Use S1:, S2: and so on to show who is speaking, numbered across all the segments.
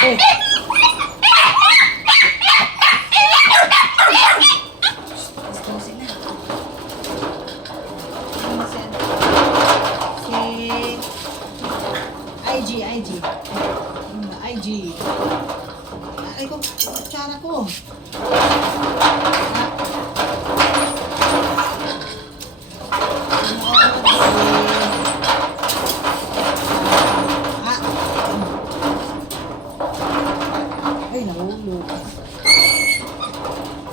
S1: Ano? Si... IG, IG. IG. Ay ko, tsara ko. Ah. Ay, nahulog.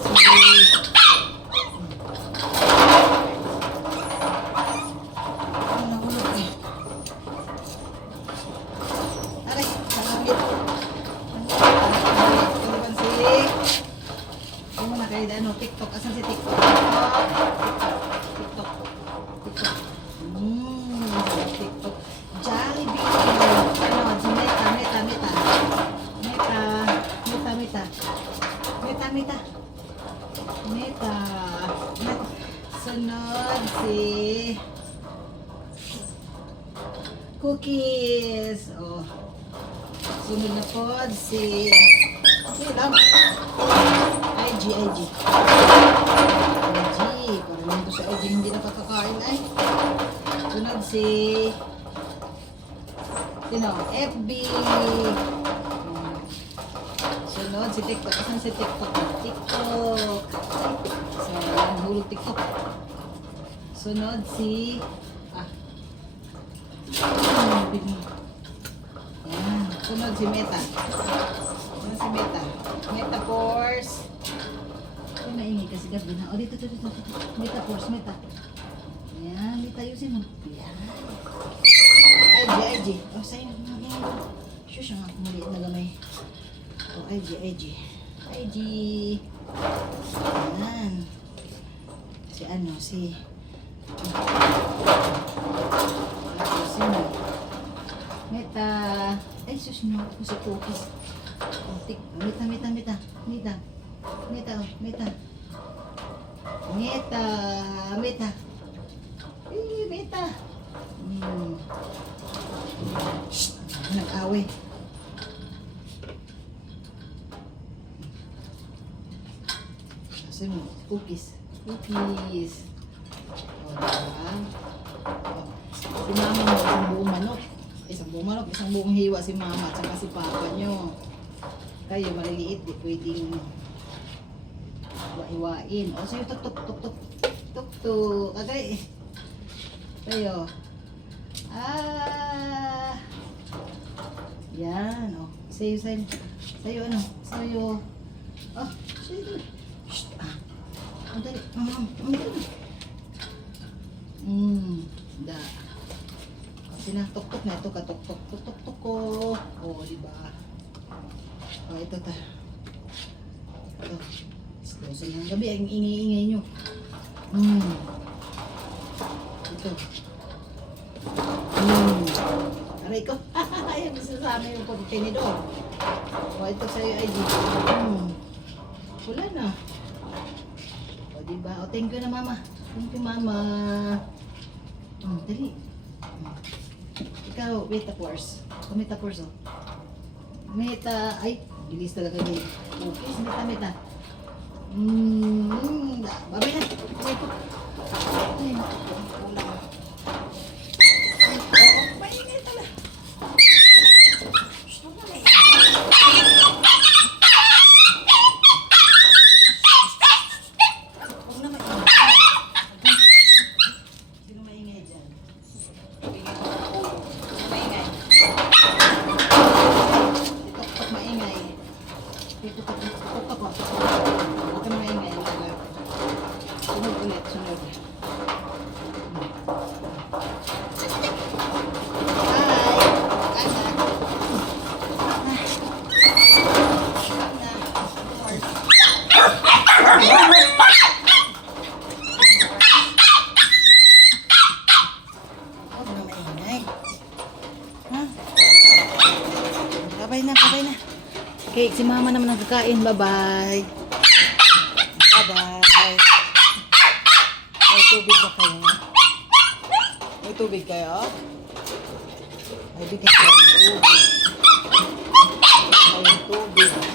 S1: Si... Ano nahulog eh. Aray, nalangit. Ano ba si... Kayo ano, TikTok. Asan si TikTok? TikTok. TikTok. Hmm, TikTok. Jollibee. Ano, Meta, Meta, Meta. Meta, Meta, Meta. Meta, Meta. Meta. Sunod si... Cookies. Oh. Sunod na po si... Okay lang. IG, IG. Para lang to sa IG hindi nakakakain ay. Sunod si... Sino? FB. Sunod si TikTok. Asan si TikTok? TikTok. So, ang hulog TikTok. Sunod si... Ah. Yan. Sunod si Meta. Sunod si Meta. Meta Force. Ay, maingay kasi gabi na. O, dito, dito, dito. Meta Force, Meta. Yan, dito ayusin mo. Yan. IG, IG. O, sa'yo. Yan. Shush, ang ako maliit na gamay. O, IG, IG. IG. Yan. Si ano, si... Meta. Ay, sus, no. Ako si Cookies. Oh, tik. Meta, meta, meta. Meta. Meta, oh. Meta. Meta. Meta. Eh, meta. Hmm. Shh. Nag-away. Kasi mo, cookies. Cookies. O, diba? O, Si mama mo, isang buong manok. Isang buong manok, isang buong hiwa si mama, at si papa nyo. Kayo, maliliit, di pwedeng hiwain. O, sa'yo, tuk, tuk, tuk, tuk, tuk, tuk. Agay. Sa'yo. Ah. Yan, o. Sa'yo, sa'yo. Sa'yo, ano? Sa'yo. Oh, sa'yo. Shh, ah. Ang dali. Ang dali. Mm, da. Sinatok-tok na ito, katok-tok, tok-tok ko. Oo, di ba? Oh, ito ta. Ito. Exclusive ng gabi, ang ingay-ingay nyo. Mm. Ito. Mm. Aray ko. Ayan, amin yung kontenidor. O, ito sa'yo, ID. Mm. Wala na. O, diba? O, thank you na, mama. Thank you, mama. Hmm, dali. Hmm. Ikaw, Meta Force. O, Meta Force, oh. Meta, ay, bilis talaga yun. Okay, Meta, Meta. Hmm, babay na. Ay, Babay na, babay na. Okay, si mama naman nagkakain. Bye-bye. Bye-bye. May tubig na kayo. May tubig kayo? May bigyan kayo ng tubig. May tubig.